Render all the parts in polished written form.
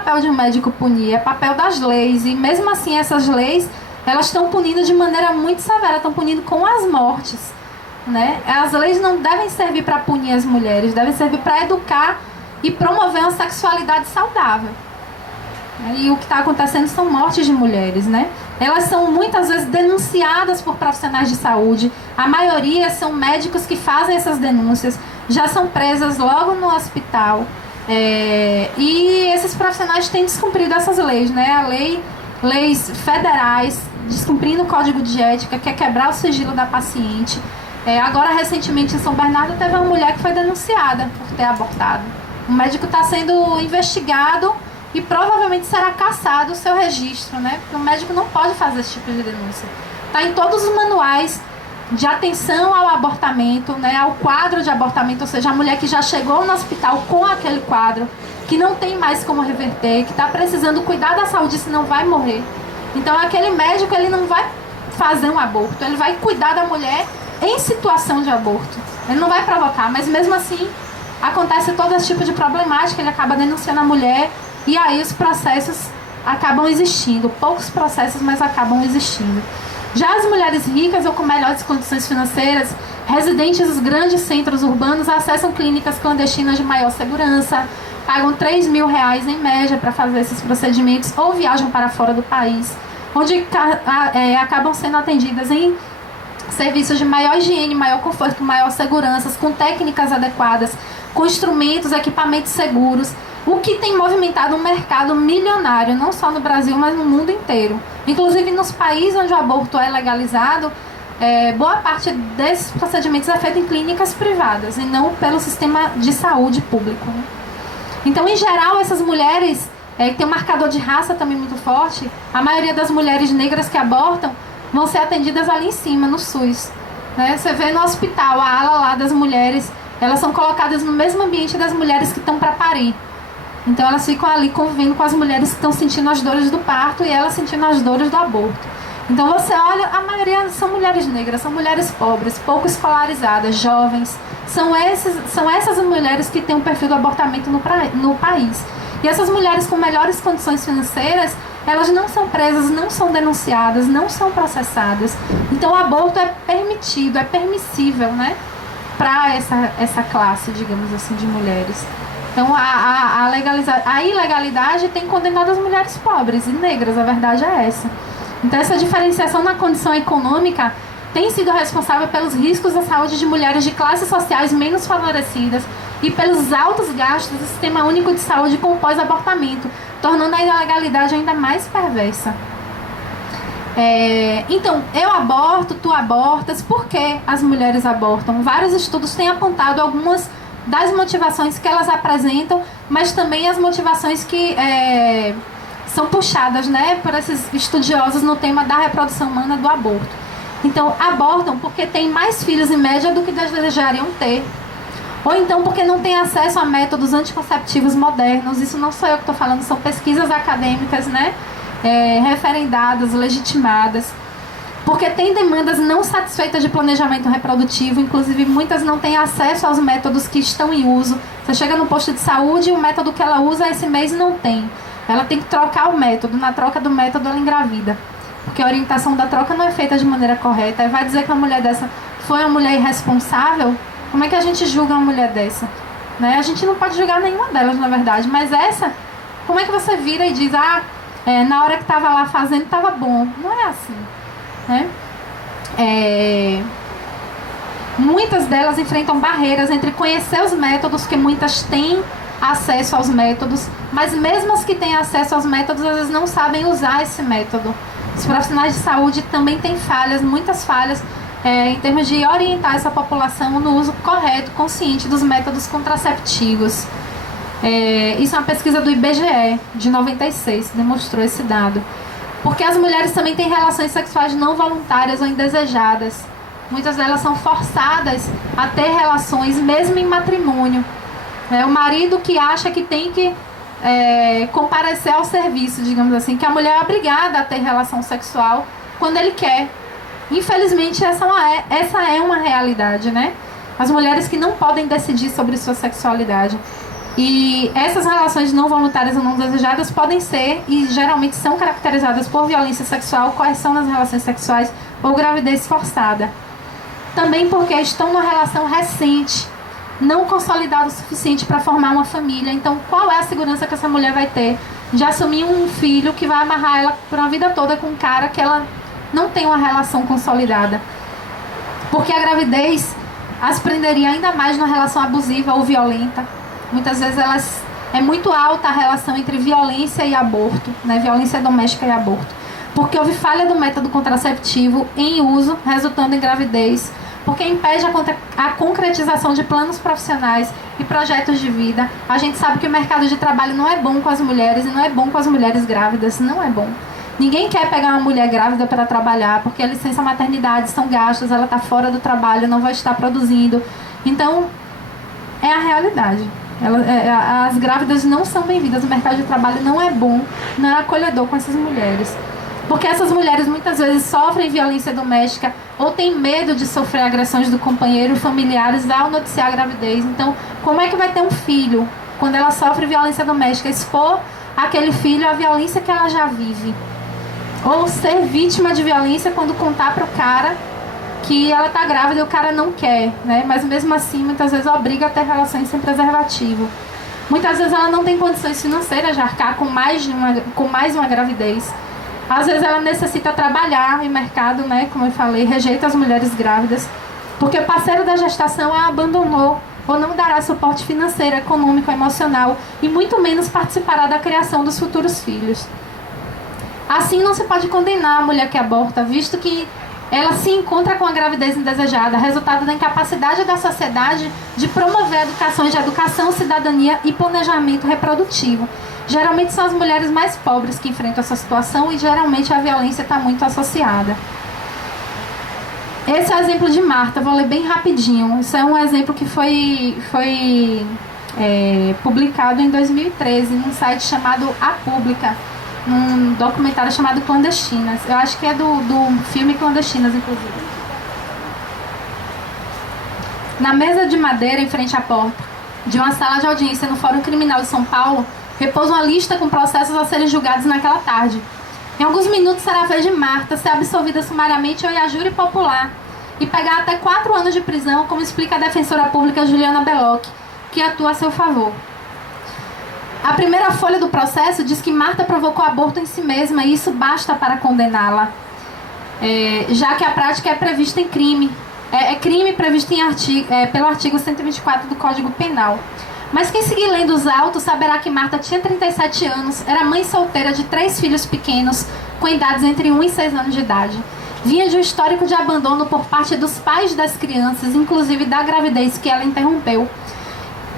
papel de um médico punir, é papel das leis. E mesmo assim, essas leis, elas estão punindo de maneira muito severa, estão punindo com as mortes, né? As leis não devem servir para punir as mulheres, devem servir para educar e promover uma sexualidade saudável. E o que está acontecendo são mortes de mulheres, né? Elas são muitas vezes denunciadas por profissionais de saúde. A maioria são médicos que fazem essas denúncias, já são presas logo no hospital. E esses profissionais têm descumprido essas leis, né? Leis federais, descumprindo o código de ética, que é quebrar o sigilo da paciente. Agora, recentemente, em São Bernardo, teve uma mulher que foi denunciada por ter abortado. O médico está sendo investigado e provavelmente será cassado o seu registro, né? Porque o médico não pode fazer esse tipo de denúncia. Está em todos os manuais de atenção ao abortamento, né? Ao quadro de abortamento, ou seja, a mulher que já chegou no hospital com aquele quadro, que não tem mais como reverter, que está precisando cuidar da saúde, senão vai morrer. Então, aquele médico, ele não vai fazer um aborto, ele vai cuidar da mulher em situação de aborto. Ele não vai provocar, mas mesmo assim, acontece todo esse tipo de problemática, ele acaba denunciando a mulher. E aí os processos acabam existindo, poucos processos, mas acabam existindo. Já as mulheres ricas ou com melhores condições financeiras, residentes dos grandes centros urbanos, acessam clínicas clandestinas de maior segurança, pagam R$3.000 em média para fazer esses procedimentos ou viajam para fora do país, onde acabam sendo atendidas em serviços de maior higiene, maior conforto, maior segurança, com técnicas adequadas, com instrumentos, equipamentos seguros, o que tem movimentado um mercado milionário, não só no Brasil, mas no mundo inteiro. Inclusive, nos países onde o aborto é legalizado, boa parte desses procedimentos é feito em clínicas privadas e não pelo sistema de saúde público, né? Então, em geral, essas mulheres, tem um marcador de raça também muito forte, a maioria das mulheres negras que abortam vão ser atendidas ali em cima, no SUS, né? Você vê no hospital, a ala lá das mulheres, elas são colocadas no mesmo ambiente das mulheres que estão para parir. Então elas ficam ali convivendo com as mulheres que estão sentindo as dores do parto e elas sentindo as dores do aborto. Então você olha, a maioria são mulheres negras, são mulheres pobres, pouco escolarizadas, jovens. São essas mulheres que têm um perfil do abortamento no país. E essas mulheres com melhores condições financeiras, elas não são presas, não são denunciadas, não são processadas. Então o aborto é permitido, é permissível, né? Para essa classe, digamos assim, de mulheres. Então, a ilegalidade tem condenado as mulheres pobres e negras, a verdade é essa. Então, essa diferenciação na condição econômica tem sido responsável pelos riscos à saúde de mulheres de classes sociais menos favorecidas e pelos altos gastos do Sistema Único de Saúde com o pós-abortamento, tornando a ilegalidade ainda mais perversa. Então, eu aborto, tu abortas, por que as mulheres abortam? Vários estudos têm apontado algumas das motivações que elas apresentam, mas também as motivações que são puxadas, né, por esses estudiosos no tema da reprodução humana do aborto. Então, abortam porque têm mais filhos em média do que desejariam ter. Ou então porque não têm acesso a métodos anticonceptivos modernos. Isso não sou eu que estou falando, são pesquisas acadêmicas, né, referendadas, legitimadas. Porque tem demandas não satisfeitas de planejamento reprodutivo, inclusive muitas não têm acesso aos métodos que estão em uso. Você chega no posto de saúde e o método que ela usa esse mês não tem. Ela tem que trocar o método, na troca do método ela engravida. Porque a orientação da troca não é feita de maneira correta. E vai dizer que uma mulher dessa foi uma mulher irresponsável? Como é que a gente julga uma mulher dessa? Né? A gente não pode julgar nenhuma delas, na verdade. Mas essa, como é que você vira e diz, na hora que estava lá fazendo estava bom? Não é assim. Né? Muitas delas enfrentam barreiras entre conhecer os métodos, que muitas têm acesso aos métodos, mas mesmo as que têm acesso aos métodos, às vezes não sabem usar esse método. Os profissionais de saúde também têm falhas, muitas falhas, em termos de orientar essa população no uso correto, consciente dos métodos contraceptivos. Isso é uma pesquisa do IBGE, de 96, demonstrou esse dado. Porque as mulheres também têm relações sexuais não voluntárias ou indesejadas. Muitas delas são forçadas a ter relações, mesmo em matrimônio. O marido que acha que tem que comparecer ao serviço, digamos assim, que a mulher é obrigada a ter relação sexual quando ele quer. Infelizmente, essa é uma realidade, né? As mulheres que não podem decidir sobre sua sexualidade. E essas relações não voluntárias ou não desejadas podem ser e geralmente são caracterizadas por violência sexual, coerção nas relações sexuais ou gravidez forçada. Também porque estão numa relação recente, não consolidada o suficiente para formar uma família. Então, qual é a segurança que essa mulher vai ter de assumir um filho que vai amarrar ela por uma vida toda com um cara que ela não tem uma relação consolidada? Porque a gravidez as prenderia ainda mais numa relação abusiva ou violenta. Muitas vezes é muito alta a relação entre violência e aborto, né? Violência doméstica e aborto. Porque houve falha do método contraceptivo em uso, resultando em gravidez. Porque impede a concretização de planos profissionais e projetos de vida. A gente sabe que o mercado de trabalho não é bom com as mulheres e não é bom com as mulheres grávidas, não é bom. Ninguém quer pegar uma mulher grávida para trabalhar, porque a licença maternidade são gastos, ela está fora do trabalho, não vai estar produzindo. Então, é a realidade. As grávidas não são bem-vindas, o mercado de trabalho não é bom, não é acolhedor com essas mulheres. Porque essas mulheres muitas vezes sofrem violência doméstica ou têm medo de sofrer agressões do companheiro, familiares ao noticiar a gravidez. Então, como é que vai ter um filho quando ela sofre violência doméstica? Expor aquele filho à violência que ela já vive. Ou ser vítima de violência quando contar para o cara que ela está grávida e o cara não quer, né? Mas mesmo assim, muitas vezes obriga a ter relações sem preservativo. Muitas vezes ela não tem condições financeiras de arcar com mais uma gravidez. Às vezes ela necessita trabalhar em mercado, né? Como eu falei, rejeita as mulheres grávidas, porque o parceiro da gestação a abandonou ou não dará suporte financeiro, econômico, emocional e muito menos participará da criação dos futuros filhos. Assim, não se pode condenar a mulher que aborta, visto que ela se encontra com a gravidez indesejada, resultado da incapacidade da sociedade de promover educações de educação, cidadania e planejamento reprodutivo. Geralmente são as mulheres mais pobres que enfrentam essa situação e geralmente a violência está muito associada. Esse é o exemplo de Marta, vou ler bem rapidinho. Isso é um exemplo que foi publicado em 2013 num site chamado A Pública, num documentário chamado Clandestinas. Eu acho que é do filme Clandestinas, inclusive. Na mesa de madeira em frente à porta de uma sala de audiência no Fórum Criminal de São Paulo, repousa uma lista com processos a serem julgados naquela tarde. Em alguns minutos será a vez de Marta ser absolvida sumariamente ou ir a júri popular e pegar até 4 anos de prisão, como explica a defensora pública Juliana Belloc, que atua a seu favor. A primeira folha do processo diz que Marta provocou aborto em si mesma e isso basta para condená-la, já que a prática é prevista em crime. É crime previsto pelo artigo 124 do Código Penal. Mas quem seguir lendo os autos saberá que Marta tinha 37 anos, era mãe solteira de 3 filhos pequenos, com idades entre 1 e 6 anos de idade. Vinha de um histórico de abandono por parte dos pais das crianças, inclusive da gravidez que ela interrompeu.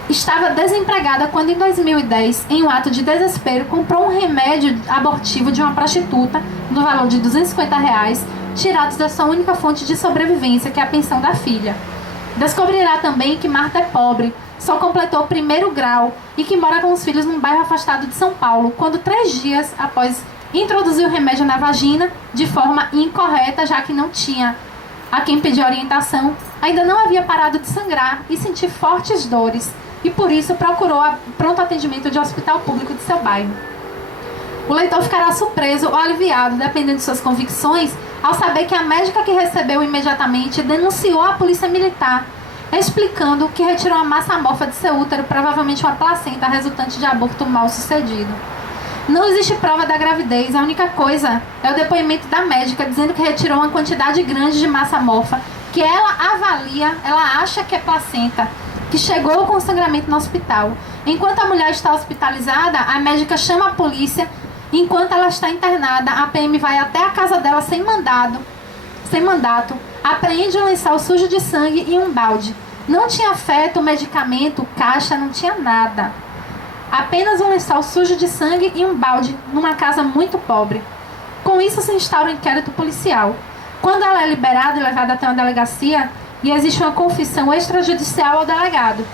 Estava desempregada quando, em 2010, em um ato de desespero, comprou um remédio abortivo de uma prostituta, no valor de R$250, tirados da sua única fonte de sobrevivência, que é a pensão da filha. Descobrirá também que Marta é pobre, só completou o 1º grau e que mora com os filhos num bairro afastado de São Paulo, quando 3 dias após introduzir o remédio na vagina, de forma incorreta, já que não tinha a quem pedir orientação, ainda não havia parado de sangrar e sentir fortes dores, e por isso procurou pronto atendimento de hospital público de seu bairro. O leitor ficará surpreso ou aliviado, dependendo de suas convicções, ao saber que a médica que recebeu imediatamente denunciou a polícia militar, explicando que retirou uma massa amorfa de seu útero, provavelmente uma placenta resultante de aborto mal sucedido. Não existe prova da gravidez, a única coisa é o depoimento da médica dizendo que retirou uma quantidade grande de massa amorfa, que ela avalia, ela acha que é placenta, que chegou com sangramento no hospital. Enquanto a mulher está hospitalizada, a médica chama a polícia. Enquanto ela está internada, a PM vai até a casa dela sem mandato, apreende um lençol sujo de sangue e um balde. Não tinha feto, medicamento, caixa, não tinha nada. Apenas um lençol sujo de sangue e um balde, numa casa muito pobre. Com isso se instaura um inquérito policial. Quando ela é liberada e levada até uma delegacia, e existe uma confissão extrajudicial ao delegado.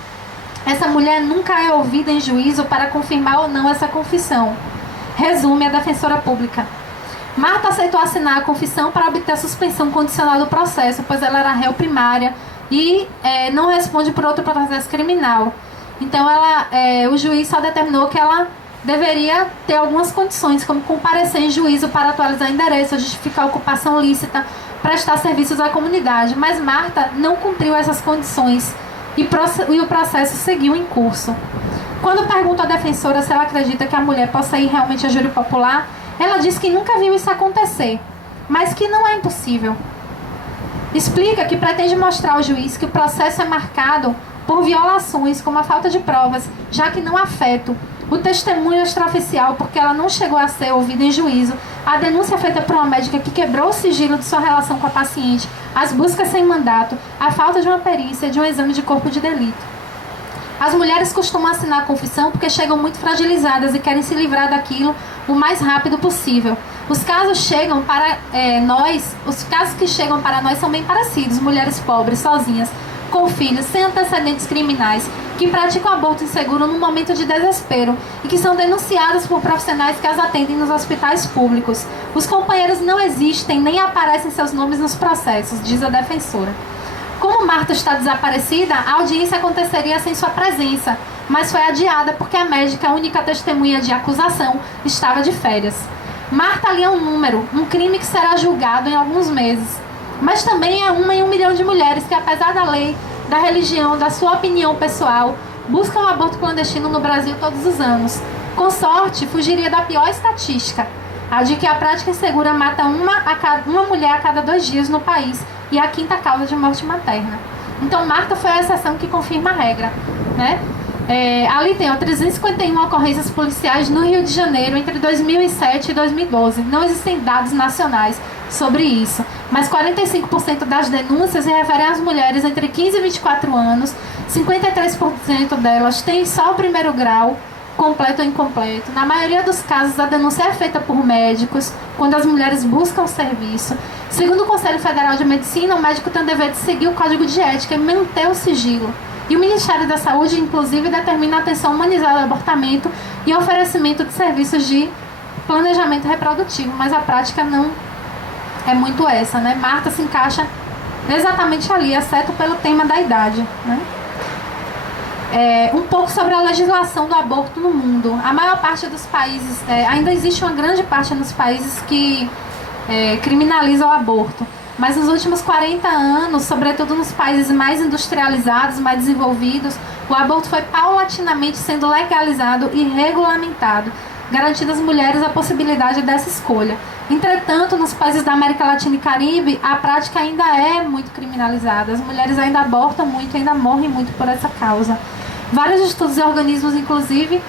Essa mulher nunca é ouvida em juízo para confirmar ou não essa confissão. Resume a defensora pública. Marta aceitou assinar a confissão para obter a suspensão condicional do processo, pois ela era réu primária e não responde por outro processo criminal. Então o juiz só determinou que ela deveria ter algumas condições, como comparecer em juízo para atualizar endereço, justificar ocupação lícita, prestar serviços à comunidade. Mas Marta não cumpriu essas condições e o processo seguiu em curso. Quando pergunto à defensora se ela acredita que a mulher possa ir realmente a júri popular, ela diz que nunca viu isso acontecer, mas que não é impossível. Explica que pretende mostrar ao juiz que o processo é marcado por violações, como a falta de provas, já que não há feto, o testemunho extraoficial, porque ela não chegou a ser ouvida em juízo, a denúncia feita por uma médica que quebrou o sigilo de sua relação com a paciente, as buscas sem mandato, a falta de uma perícia, de um exame de corpo de delito. As mulheres costumam assinar a confissão porque chegam muito fragilizadas e querem se livrar daquilo o mais rápido possível. Os casos que chegam para nós são bem parecidos: mulheres pobres, sozinhas, com filhos, sem antecedentes criminais, que praticam aborto inseguro num momento de desespero e que são denunciadas por profissionais que as atendem nos hospitais públicos. Os companheiros não existem nem aparecem seus nomes nos processos, diz a defensora. Como Marta está desaparecida, a audiência aconteceria sem sua presença, mas foi adiada porque a médica, a única testemunha de acusação, estava de férias. Marta ali é um número, um crime que será julgado em alguns meses. Mas também é uma em 1 milhão de mulheres que, apesar da lei, da religião, da sua opinião pessoal, buscam o aborto clandestino no Brasil todos os anos. Com sorte, fugiria da pior estatística, a de que a prática insegura mata uma mulher a cada 2 dias no país e a 5ª causa de morte materna. Então, Marta foi a exceção que confirma a regra, né? Ali tem 351 ocorrências policiais no Rio de Janeiro entre 2007 e 2012. Não existem dados nacionais sobre isso, mas 45% das denúncias se referem às mulheres entre 15 e 24 anos, 53% delas têm só o 1º grau, completo ou incompleto. Na maioria dos casos, a denúncia é feita por médicos, quando as mulheres buscam o serviço. Segundo o Conselho Federal de Medicina, o médico tem o dever de seguir o Código de Ética e manter o sigilo. E o Ministério da Saúde, inclusive, determina a atenção humanizada ao abortamento e oferecimento de serviços de planejamento reprodutivo, mas a prática não é muito essa, né? Marta se encaixa exatamente ali, exceto pelo tema da idade, né? Um pouco sobre a legislação do aborto no mundo. A maior parte dos países, ainda existe uma grande parte nos países que criminalizam o aborto. Mas nos últimos 40 anos, sobretudo nos países mais industrializados, mais desenvolvidos, o aborto foi paulatinamente sendo legalizado e regulamentado, garantindo às mulheres a possibilidade dessa escolha. Entretanto, nos países da América Latina e Caribe, a prática ainda é muito criminalizada. As mulheres ainda abortam muito, ainda morrem muito por essa causa. Vários estudos e organismos, inclusive,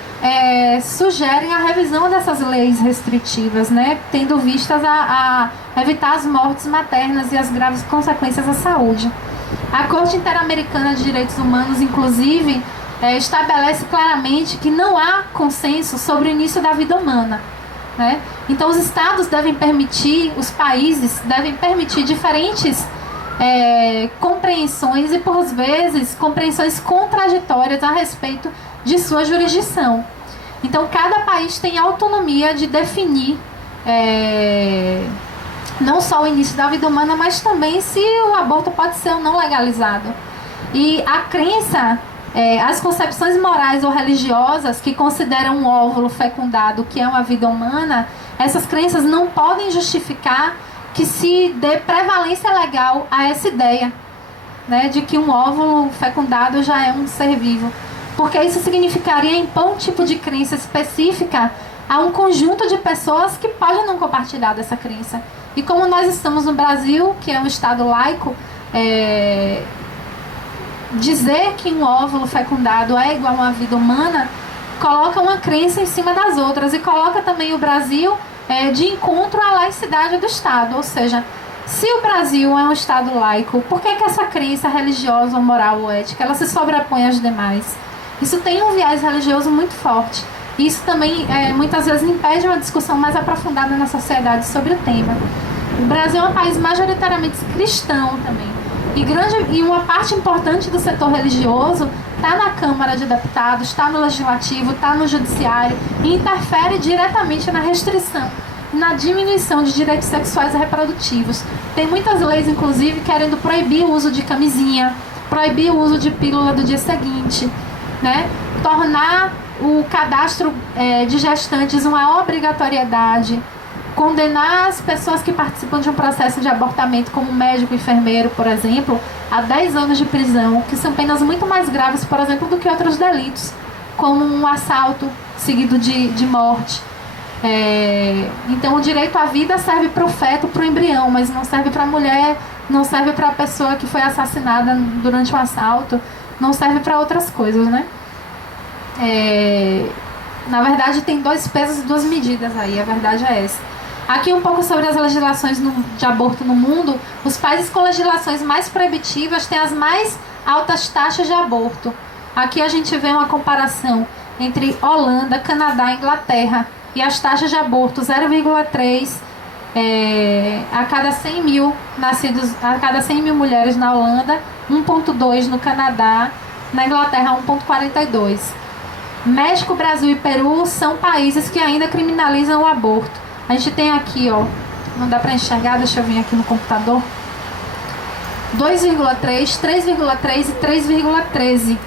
sugerem a revisão dessas leis restritivas, né? Tendo vistas a evitar as mortes maternas e as graves consequências à saúde. A Corte Interamericana de Direitos Humanos, inclusive, estabelece claramente que não há consenso sobre o início da vida humana, né? Então, os estados devem permitir, os países devem permitir diferentes compreensões e, por vezes, compreensões contraditórias a respeito de sua jurisdição. Então, cada país tem autonomia de definir não só o início da vida humana, mas também se o aborto pode ser ou não legalizado. E a crença, as concepções morais ou religiosas que consideram um óvulo fecundado que é uma vida humana, essas crenças não podem justificar que se dê prevalência legal a essa ideia, né, de que um óvulo fecundado já é um ser vivo, porque isso significaria impor um tipo de crença específica a um conjunto de pessoas que podem não compartilhar dessa crença. E como nós estamos no Brasil, que é um estado laico, dizer que um óvulo fecundado é igual a uma vida humana coloca uma crença em cima das outras e coloca também o Brasil de encontro à laicidade do Estado. Ou seja, se o Brasil é um Estado laico, por que essa crença religiosa, ou moral ou ética, ela se sobrepõe às demais? Isso tem um viés religioso muito forte. E isso também, muitas vezes, impede uma discussão mais aprofundada na sociedade sobre o tema. O Brasil é um país majoritariamente cristão também. E uma parte importante do setor religioso está na Câmara de Deputados, está no Legislativo, está no Judiciário e interfere diretamente na restrição, na diminuição de direitos sexuais e reprodutivos. Tem muitas leis, inclusive, querendo proibir o uso de camisinha, proibir o uso de pílula do dia seguinte. né? Tornar o cadastro de gestantes uma obrigatoriedade, condenar as pessoas que participam de um processo de abortamento, como médico e enfermeiro, por exemplo, a 10 anos de prisão, que são penas muito mais graves, por exemplo, do que outros delitos, como um assalto seguido de morte. Então, o direito à vida serve para o feto, para o embrião, mas não serve para a mulher, não serve para a pessoa que foi assassinada durante um assalto, não serve para outras coisas, né? Na verdade, tem 2 pesos e 2 medidas aí, a verdade é essa. Aqui um pouco sobre as legislações de aborto no mundo. Os países com legislações mais proibitivas têm as mais altas taxas de aborto. Aqui a gente vê uma comparação entre Holanda, Canadá e Inglaterra. E as taxas de aborto 0,3 a cada 100 mil nascidos, a cada 100 mil mulheres na Holanda, 1,2 no Canadá, na Inglaterra 1,42. México, Brasil e Peru são países que ainda criminalizam o aborto. A gente tem aqui, ó, não dá para enxergar, deixa eu vir aqui no computador, 2,3, 3,3 e 3,13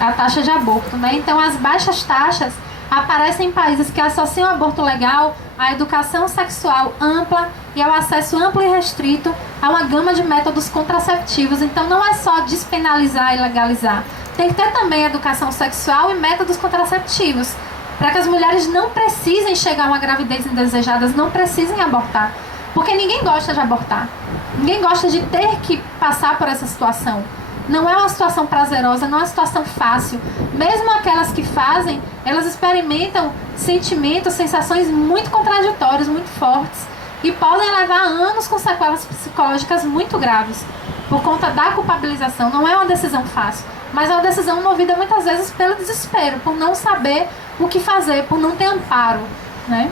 a taxa de aborto, né? Então, as baixas taxas aparecem em países que associam o aborto legal à educação sexual ampla e ao acesso amplo e restrito a uma gama de métodos contraceptivos. Então, não é só despenalizar e legalizar. Tem que ter também educação sexual e métodos contraceptivos, para que as mulheres não precisem chegar a uma gravidez indesejada, não precisem abortar. Porque ninguém gosta de abortar. Ninguém gosta de ter que passar por essa situação. Não é uma situação prazerosa, não é uma situação fácil. Mesmo aquelas que fazem, elas experimentam sentimentos, sensações muito contraditórios, muito fortes. E podem levar anos com sequelas psicológicas muito graves. Por conta da culpabilização. Não é uma decisão fácil. Mas é uma decisão movida muitas vezes pelo desespero, por não saber o que fazer, por não ter amparo, né?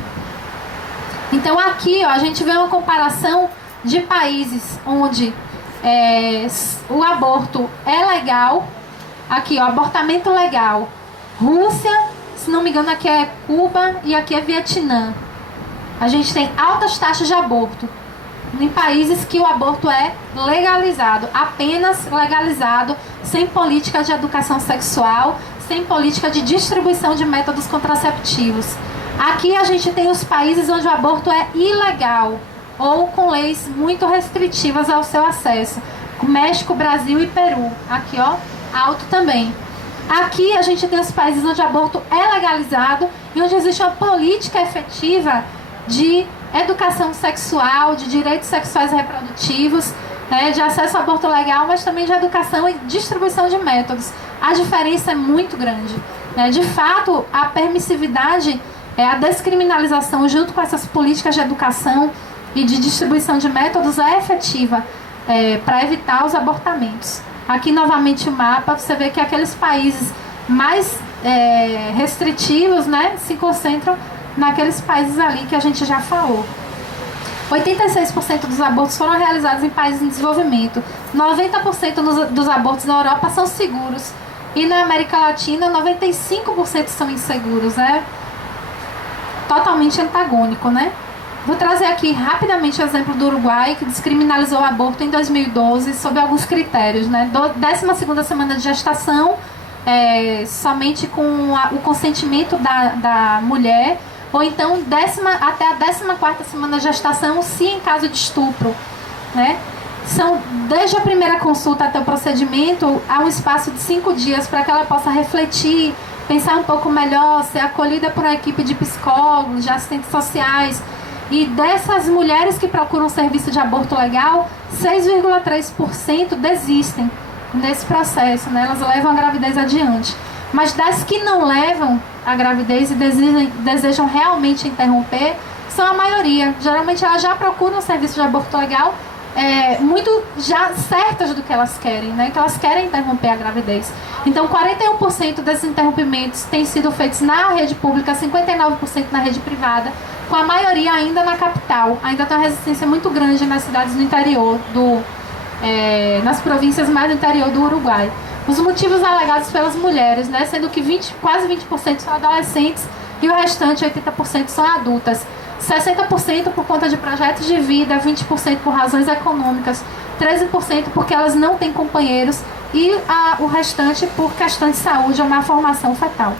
Então aqui, ó, a gente vê uma comparação de países onde o aborto é legal. Aqui, ó, abortamento legal. Rússia, se não me engano, aqui é Cuba e aqui é Vietnã. A gente tem altas taxas de aborto em países que o aborto é legalizado, apenas legalizado, sem política de educação sexual, sem política de distribuição de métodos contraceptivos. Aqui a gente tem os países onde o aborto é ilegal ou com leis muito restritivas ao seu acesso. México, Brasil e Peru. Aqui, ó, alto também. Aqui a gente tem os países onde o aborto é legalizado e onde existe uma política efetiva de educação sexual, de direitos sexuais e reprodutivos, de acesso ao aborto legal, mas também de educação e distribuição de métodos. A diferença é muito grande. De fato, a permissividade, a descriminalização junto com essas políticas de educação e de distribuição de métodos é efetiva para evitar os abortamentos. Aqui novamente o mapa, você vê que aqueles países mais restritivos, se concentram naqueles países ali que a gente já falou. 86% dos abortos foram realizados em países em desenvolvimento. 90% dos abortos na Europa são seguros. E na América Latina, 95% são inseguros. É totalmente antagônico, né? Vou trazer aqui rapidamente o exemplo do Uruguai, que descriminalizou o aborto em 2012 sob alguns critérios, 12ª semana de gestação, somente com o consentimento da mulher, ou então até a 14ª semana de gestação, se em caso de estupro, São, desde a primeira consulta até o procedimento, há um espaço de 5 dias para que ela possa refletir, pensar um pouco melhor, ser acolhida por uma equipe de psicólogos, de assistentes sociais. E dessas mulheres que procuram serviço de aborto legal, 6,3% desistem nesse processo, Elas levam a gravidez adiante. Mas das que não levam a gravidez e desejam realmente interromper, são a maioria. Geralmente elas já procuram um serviço de aborto legal muito já certas do que elas querem, que elas querem interromper a gravidez. Então 41% desses interrompimentos têm sido feitos na rede pública, 59% na rede privada, com a maioria ainda na capital. Ainda tem uma resistência muito grande nas cidades do interior, nas províncias mais do interior do Uruguai. Os motivos alegados pelas mulheres, sendo que quase 20% são adolescentes e o restante, 80%, são adultas. 60% por conta de projetos de vida, 20% por razões econômicas, 13% porque elas não têm companheiros e o restante por questões de saúde ou má formação fetal.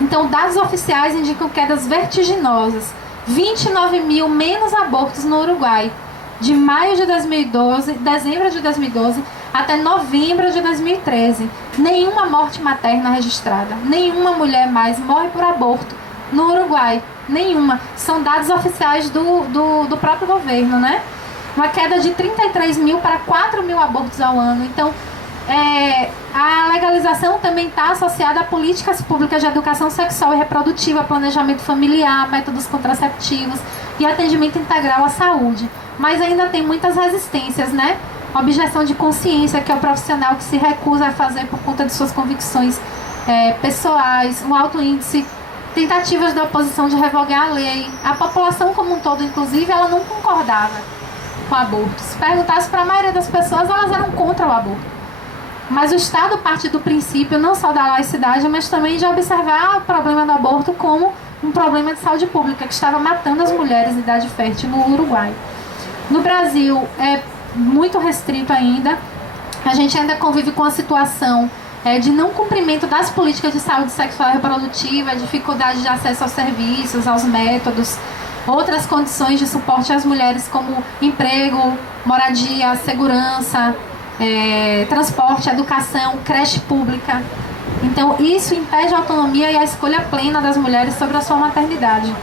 Então, dados oficiais indicam quedas vertiginosas. 29 mil menos abortos no Uruguai, de maio de 2012, dezembro de 2012, até novembro de 2013. Nenhuma morte materna registrada. Nenhuma mulher mais morre por aborto no Uruguai. Nenhuma. São dados oficiais do próprio governo, né? Uma queda de 33 mil para 4 mil abortos ao ano. Então, a legalização também está associada a políticas públicas de educação sexual e reprodutiva, planejamento familiar, métodos contraceptivos e atendimento integral à saúde. Mas ainda tem muitas resistências, né? Objeção de consciência, que é o profissional que se recusa a fazer por conta de suas convicções pessoais, um alto índice, tentativas da oposição de revogar a lei. A população como um todo, inclusive, ela não concordava com o aborto. Se perguntasse para a maioria das pessoas, elas eram contra o aborto. Mas o Estado parte do princípio não só da laicidade, mas também de observar o problema do aborto como um problema de saúde pública que estava matando as mulheres em idade fértil no Uruguai. No Brasil é muito restrito ainda. A gente ainda convive com a situação de não cumprimento das políticas de saúde sexual e reprodutiva, dificuldade de acesso aos serviços, aos métodos, outras condições de suporte às mulheres como emprego, moradia, segurança, transporte, educação, creche pública. Então, isso impede a autonomia e a escolha plena das mulheres sobre a sua maternidade.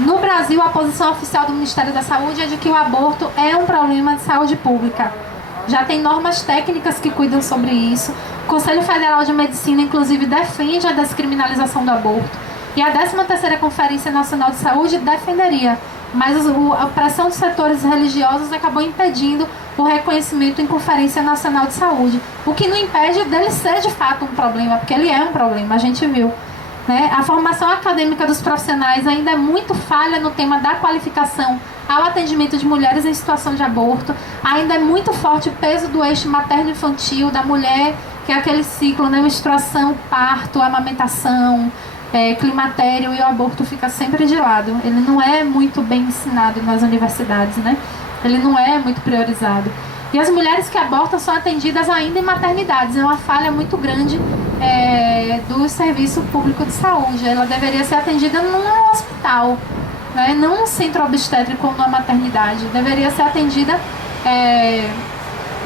No Brasil, a posição oficial do Ministério da Saúde é de que o aborto é um problema de saúde pública. Já tem normas técnicas que cuidam sobre isso. O Conselho Federal de Medicina, inclusive, defende a descriminalização do aborto. E a 13ª Conferência Nacional de Saúde defenderia. Mas a pressão dos setores religiosos acabou impedindo o reconhecimento em Conferência Nacional de Saúde, o que não impede dele ser de fato um problema, porque ele é um problema, a gente viu, né? A formação acadêmica dos profissionais ainda é muito falha no tema da qualificação ao atendimento de mulheres em situação de aborto, ainda é muito forte o peso do eixo materno-infantil da mulher, que é aquele ciclo, né? Menstruação, parto, amamentação, climatério, e o aborto fica sempre de lado. Ele não é muito bem ensinado nas universidades, né? Ele não é muito priorizado. E as mulheres que abortam são atendidas ainda em maternidades. É uma falha muito grande do serviço público de saúde. Ela deveria ser atendida num hospital, né? Não num centro obstétrico ou numa maternidade. Deveria ser atendida...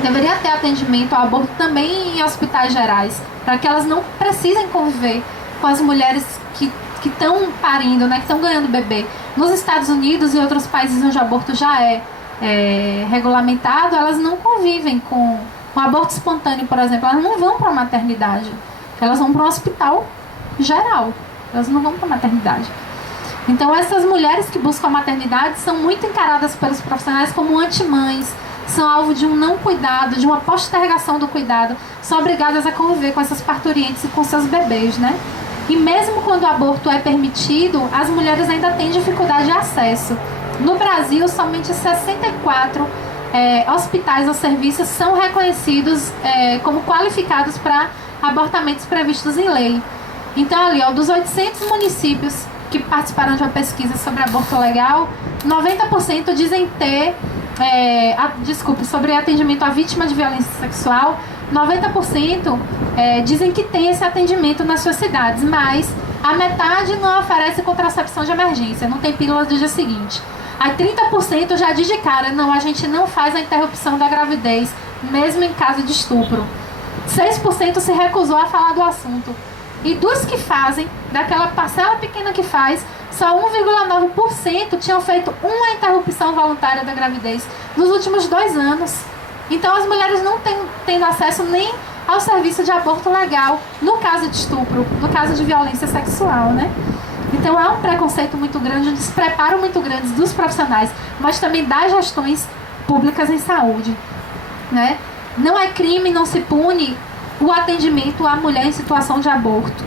deveria ter atendimento ao aborto também em hospitais gerais, para que elas não precisem conviver com as mulheres que estão parindo, né, que estão ganhando bebê. Nos Estados Unidos e outros países onde o aborto já é regulamentado, elas não convivem com aborto espontâneo, por exemplo. Elas não vão para a maternidade, elas vão para um hospital geral, elas não vão para a maternidade. Então, essas mulheres que buscam a maternidade são muito encaradas pelos profissionais como antimães, são alvo de um não cuidado, de uma postergação do cuidado, são obrigadas a conviver com essas parturientes e com seus bebês, né? E mesmo quando o aborto é permitido, as mulheres ainda têm dificuldade de acesso. No Brasil, somente 64 hospitais ou serviços são reconhecidos como qualificados para abortamentos previstos em lei. Então, ali, dos 800 municípios que participaram de uma pesquisa sobre aborto legal, 90% dizem ter, sobre atendimento à vítima de violência sexual, 90% dizem que tem esse atendimento nas suas cidades, mas a metade não oferece contracepção de emergência, não tem pílula do dia seguinte. Aí 30% já diz de cara, não, a gente não faz a interrupção da gravidez, mesmo em caso de estupro. 6% se recusou a falar do assunto. E dos que fazem, daquela parcela pequena que faz, só 1,9% tinham feito uma interrupção voluntária da gravidez nos últimos 2 anos. Então as mulheres não têm tendo acesso nem ao serviço de aborto legal no caso de estupro, no caso de violência sexual, né? Então há um preconceito muito grande, um despreparo muito grande dos profissionais, mas também das gestões públicas em saúde, né? Não é crime, não se pune o atendimento à mulher em situação de aborto,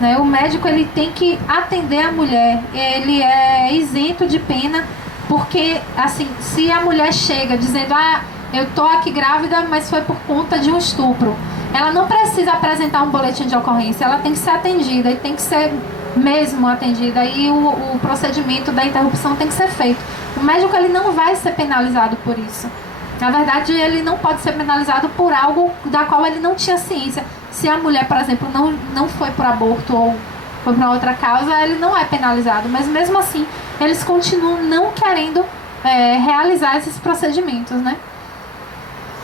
né? O médico, ele tem que atender a mulher, ele é isento de pena, porque assim, se a mulher chega dizendo, eu tô aqui grávida, mas foi por conta de um estupro, ela não precisa apresentar um boletim de ocorrência, ela tem que ser atendida e tem que ser mesmo atendida, e o procedimento da interrupção tem que ser feito. O médico, ele não vai ser penalizado por isso, Na verdade, ele não pode ser penalizado por algo da qual ele não tinha ciência. Se a mulher, por exemplo, não foi por aborto ou foi para outra causa, ele não é penalizado. Mas mesmo assim, eles continuam não querendo realizar esses procedimentos, né?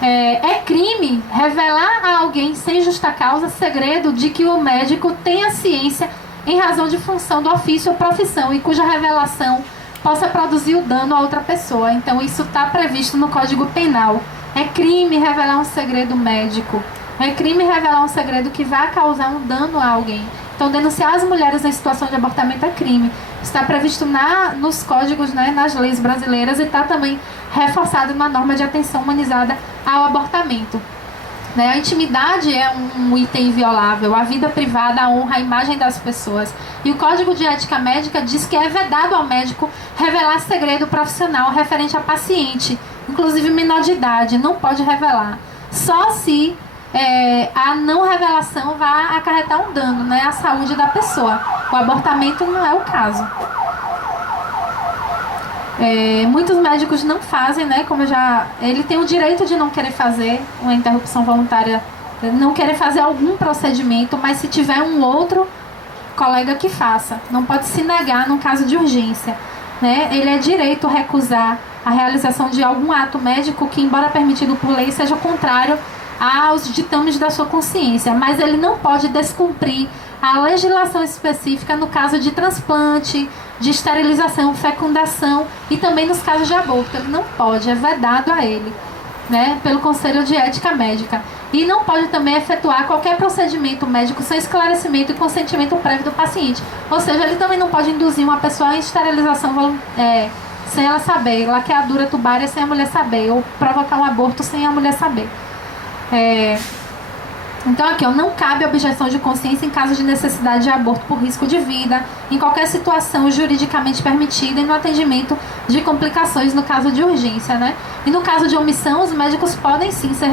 É crime revelar a alguém sem justa causa segredo de que o médico tenha ciência em razão de função do ofício ou profissão e cuja revelação possa produzir o dano a outra pessoa. Então isso está previsto no Código Penal. É crime revelar um segredo médico. É crime revelar um segredo que vai causar um dano a alguém. Então denunciar as mulheres em situação de abortamento é crime. Está previsto nos códigos, né, nas leis brasileiras e está também reforçado na norma de atenção humanizada ao abortamento. A intimidade é um item inviolável, a vida privada, a honra, a imagem das pessoas. E o Código de Ética Médica diz que é vedado ao médico revelar segredo profissional referente a paciente, inclusive menor de idade, não pode revelar. Só se a não revelação vai acarretar um dano, né, à saúde da pessoa. O abortamento não é o caso. Muitos médicos não fazem, né? Ele tem o direito de não querer fazer uma interrupção voluntária, não querer fazer algum procedimento, mas se tiver um outro colega que faça, não pode se negar num caso de urgência, né? Ele é direito recusar a realização de algum ato médico que, embora permitido por lei, seja contrário aos ditames da sua consciência, mas ele não pode descumprir a legislação específica no caso de transplante, de esterilização, fecundação e também nos casos de aborto. Ele não pode, é vedado a ele, né, pelo Conselho de Ética Médica. E não pode também efetuar qualquer procedimento médico sem esclarecimento e consentimento prévio do paciente. Ou seja, ele também não pode induzir uma pessoa em esterilização sem ela saber, laqueadura tubária sem a mulher saber, ou provocar um aborto sem a mulher saber. Então aqui, não cabe objeção de consciência em caso de necessidade de aborto por risco de vida, em qualquer situação juridicamente permitida e no atendimento de complicações no caso de urgência, né? E no caso de omissão, os médicos podem sim ser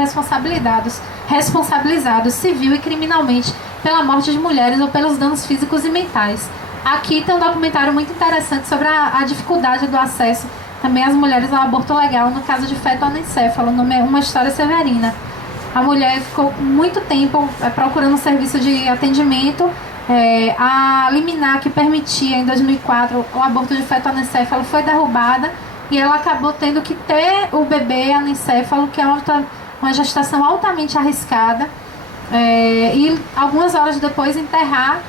responsabilizados civil e criminalmente pela morte de mulheres ou pelos danos físicos e mentais. Aqui tem um documentário muito interessante sobre a dificuldade do acesso também às mulheres ao aborto legal no caso de feto anencéfalo, o nome é Uma História Severina. A mulher ficou muito tempo procurando um serviço de atendimento. A liminar que permitia, em 2004, o aborto de feto anencéfalo foi derrubada e ela acabou tendo que ter o bebê anencéfalo, que é uma gestação altamente arriscada, e algumas horas depois enterrar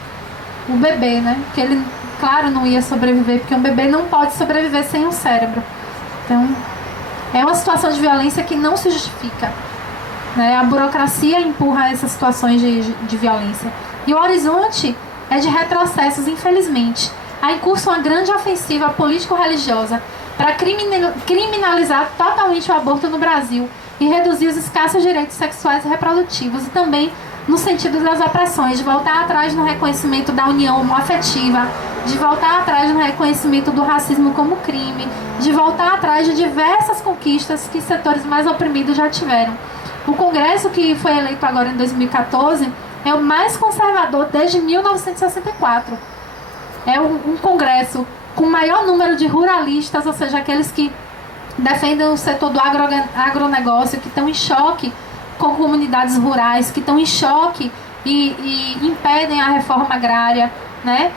o bebê, né? Porque ele, claro, não ia sobreviver, porque um bebê não pode sobreviver sem um cérebro. Então, é uma situação de violência que não se justifica. A burocracia empurra essas situações de violência. E o horizonte é de retrocessos, infelizmente. Há em curso uma grande ofensiva político-religiosa para criminalizar totalmente o aborto no Brasil e reduzir os escassos direitos sexuais e reprodutivos, e também no sentido das opressões, de voltar atrás no reconhecimento da união homoafetiva, de voltar atrás no reconhecimento do racismo como crime, de voltar atrás de diversas conquistas que setores mais oprimidos já tiveram. O Congresso, que foi eleito agora em 2014, é o mais conservador desde 1964. É um Congresso com o maior número de ruralistas, ou seja, aqueles que defendem o setor do agronegócio, que estão em choque com comunidades rurais, que estão em choque e impedem a reforma agrária, né?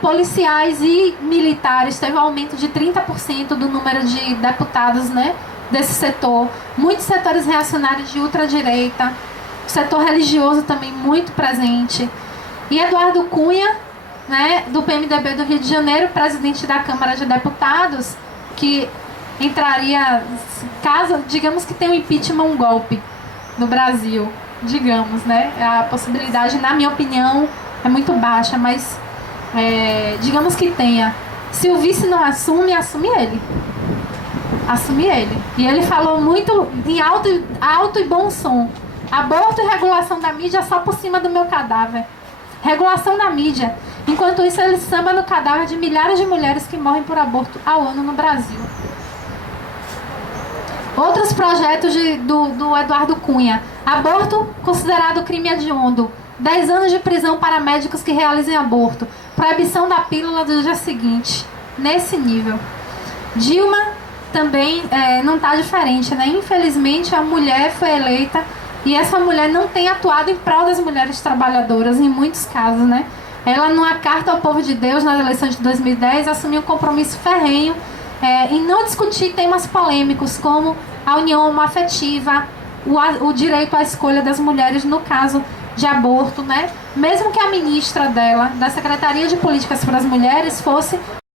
Policiais e militares, teve um aumento de 30% do número de deputados, né, desse setor. Muitos setores reacionários de ultradireita, o setor religioso também muito presente. E Eduardo Cunha, né, do PMDB do Rio de Janeiro, presidente da Câmara de Deputados, que entraria, caso, digamos que tem um impeachment, um golpe no Brasil, digamos, né, a possibilidade, na minha opinião, é muito baixa, mas digamos que tenha. Se o vice não assume, assume ele. Assume ele. E ele falou muito em alto e bom som: aborto e regulação da mídia só por cima do meu cadáver. Regulação da mídia. Enquanto isso, ele samba no cadáver de milhares de mulheres que morrem por aborto ao ano no Brasil. Outros projetos do Eduardo Cunha: aborto considerado crime hediondo, 10 anos de prisão para médicos que realizem aborto, proibição da pílula do dia seguinte. Nesse nível. Dilma também não está diferente, né? Infelizmente, a mulher foi eleita e essa mulher não tem atuado em prol das mulheres trabalhadoras, em muitos casos, né? Ela, numa carta ao povo de Deus, na eleição de 2010, assumiu um compromisso ferrenho em não discutir temas polêmicos, como a união homoafetiva, o direito à escolha das mulheres no caso de aborto, né? Mesmo que a ministra dela, da Secretaria de Políticas para as Mulheres, fosse